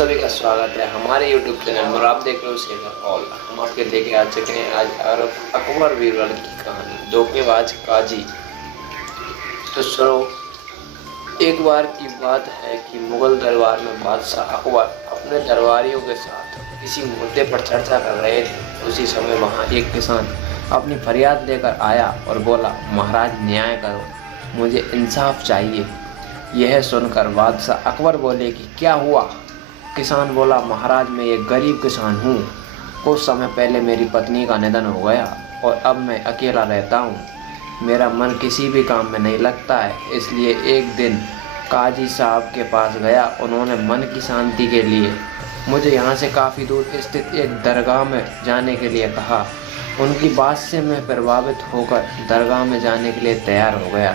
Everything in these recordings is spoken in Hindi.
सभी का स्वागत है हमारे YouTube चैनल पर। आप देख रहे हो सेलर ऑल। हम आपके लेके आ चुके हैं आज अकबर बीरबल की कहानी, धोखेबाज काजी। तो सुनो, एक बार की बात है कि मुगल दरबार में बादशाह अकबर अपने दरबारियों के साथ किसी मुद्दे पर चर्चा कर रहे थे। उसी समय वहाँ एक किसान अपनी फरियाद लेकर आया और बोला, महाराज न्याय करो, मुझे इंसाफ चाहिए। यह सुनकर बादशाह अकबर बोले कि क्या हुआ? किसान बोला, महाराज मैं एक गरीब किसान हूँ। कुछ समय पहले मेरी पत्नी का निधन हो गया और अब मैं अकेला रहता हूँ। मेरा मन किसी भी काम में नहीं लगता है, इसलिए एक दिन काजी साहब के पास गया। उन्होंने मन की शांति के लिए मुझे यहाँ से काफ़ी दूर स्थित एक दरगाह में जाने के लिए कहा। उनकी बात से मैं प्रभावित होकर दरगाह में जाने के लिए तैयार हो गया,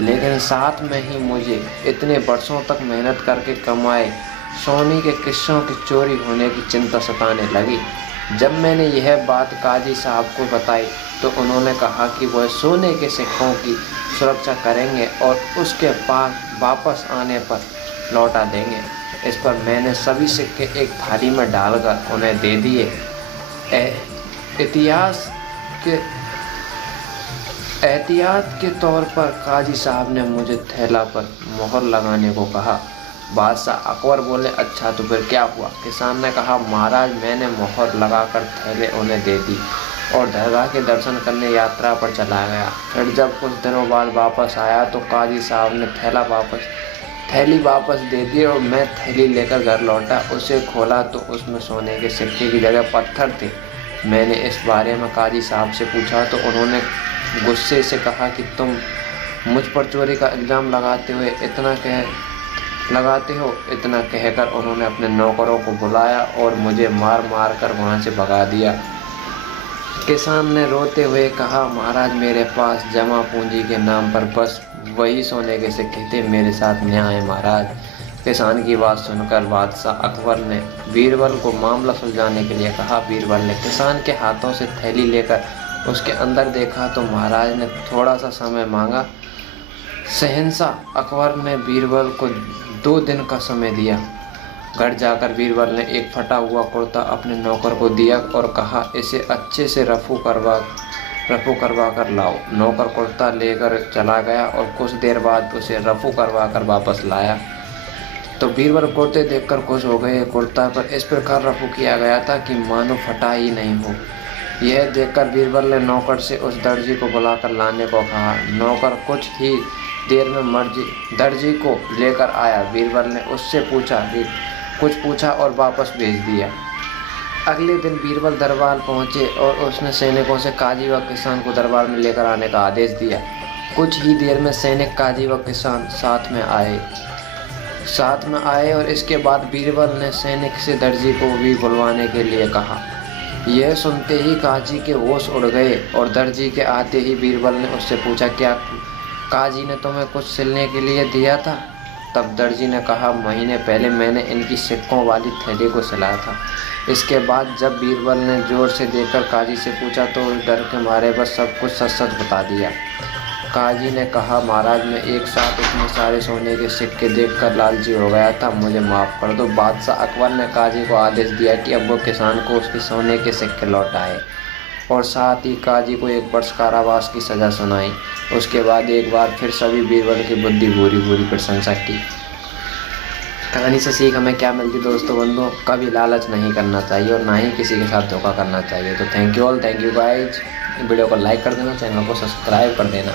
लेकिन साथ में ही मुझे इतने वर्षों तक मेहनत करके कमाए सोने के किस्सों की चोरी होने की चिंता सताने लगी। जब मैंने यह बात काजी साहब को बताई तो उन्होंने कहा कि वह सोने के सिक्कों की सुरक्षा करेंगे और उसके पास वापस आने पर लौटा देंगे। इस पर मैंने सभी सिक्के एक थाली में डालकर उन्हें दे दिए। एहतियात के तौर पर काजी साहब ने मुझे थैला पर मोहर लगाने को कहा। बादशाह अकबर बोले, अच्छा तो फिर क्या हुआ? किसान ने कहा, महाराज मैंने मोहर लगाकर थैले उन्हें दे दी और दरगाह के दर्शन करने यात्रा पर चला गया। फिर जब कुछ दिनों बाद वापस आया तो काजी साहब ने थैली वापस दे दी और मैं थैली लेकर घर लौटा। उसे खोला तो उसमें सोने के सिक्के की जगह पत्थर थे। मैंने इस बारे में काजी साहब से पूछा तो उन्होंने गुस्से से कहा कि तुम मुझ पर चोरी का इल्ज़ाम लगाते हो। इतना कहकर उन्होंने अपने नौकरों को बुलाया और मुझे मार मार कर वहाँ से भगा दिया। किसान ने रोते हुए कहा, महाराज मेरे पास जमा पूंजी के नाम पर बस वही सोने के सिक्के थे, मेरे साथ न्याय महाराज। किसान की बात सुनकर बादशाह अकबर ने बीरबल को मामला सुलझाने के लिए कहा। बीरबल ने किसान के हाथों से थैली लेकर उसके अंदर देखा तो महाराज ने थोड़ा सा समय मांगा। शहंशाह अकबर ने बीरबल को 2 दिन का समय दिया। घर जाकर बीरबल ने एक फटा हुआ कुर्ता अपने नौकर को दिया और कहा, इसे अच्छे से रफू करवा कर लाओ। नौकर कुर्ता लेकर चला गया और कुछ देर बाद उसे रफू करवा कर वापस लाया तो बीरबल कुर्ते देखकर खुश हो गए। कुर्ता पर इस प्रकार रफू किया गया था कि मानो फटा ही नहीं हो। यह देखकर बीरबल ने नौकर से उस दर्जी को बुलाकर लाने को कहा। नौकर कुछ ही देर में दर्जी को लेकर आया। बीरबल ने उससे कुछ पूछा और वापस भेज दिया। अगले दिन बीरबल दरबार पहुंचे और उसने सैनिकों से काजी व किसान को दरबार में लेकर आने का आदेश दिया। कुछ ही देर में सैनिक काजी व किसान साथ में आए और इसके बाद बीरबल ने सैनिक से दर्जी को भी बुलवाने के लिए कहा। यह सुनते ही काजी के होश उड़ गए और दर्जी के आते ही बीरबल ने उससे पूछा, क्या काजी ने तुम्हें कुछ सिलने के लिए दिया था? तब दर्जी ने कहा, महीने पहले मैंने इनकी सिक्कों वाली थैली को सिलाया था। इसके बाद जब बीरबल ने जोर से देखकर काजी से पूछा तो उस डर के मारे बस सब कुछ सच बता दिया। काजी ने कहा, महाराज मैं एक साथ इतने सारे सोने के सिक्के देखकर लालची हो गया था, मुझे माफ़ कर दो। बादशाह अकबर ने काजी को आदेश दिया कि अब वो किसान को उसके सोने के सिक्के लौटाए और साथ ही काजी को 1 वर्ष कारावास की सज़ा सुनाई। उसके बाद एक बार फिर सभी बीरबल की बुद्धि भूरी प्रशंसा की। कहानी से सीख हमें क्या मिलती दोस्तों बंधुओं? कभी लालच नहीं करना चाहिए और ना ही किसी के साथ धोखा करना चाहिए। तो थैंक यू गाइज। वीडियो को लाइक कर देना, चैनल को सब्सक्राइब कर देना।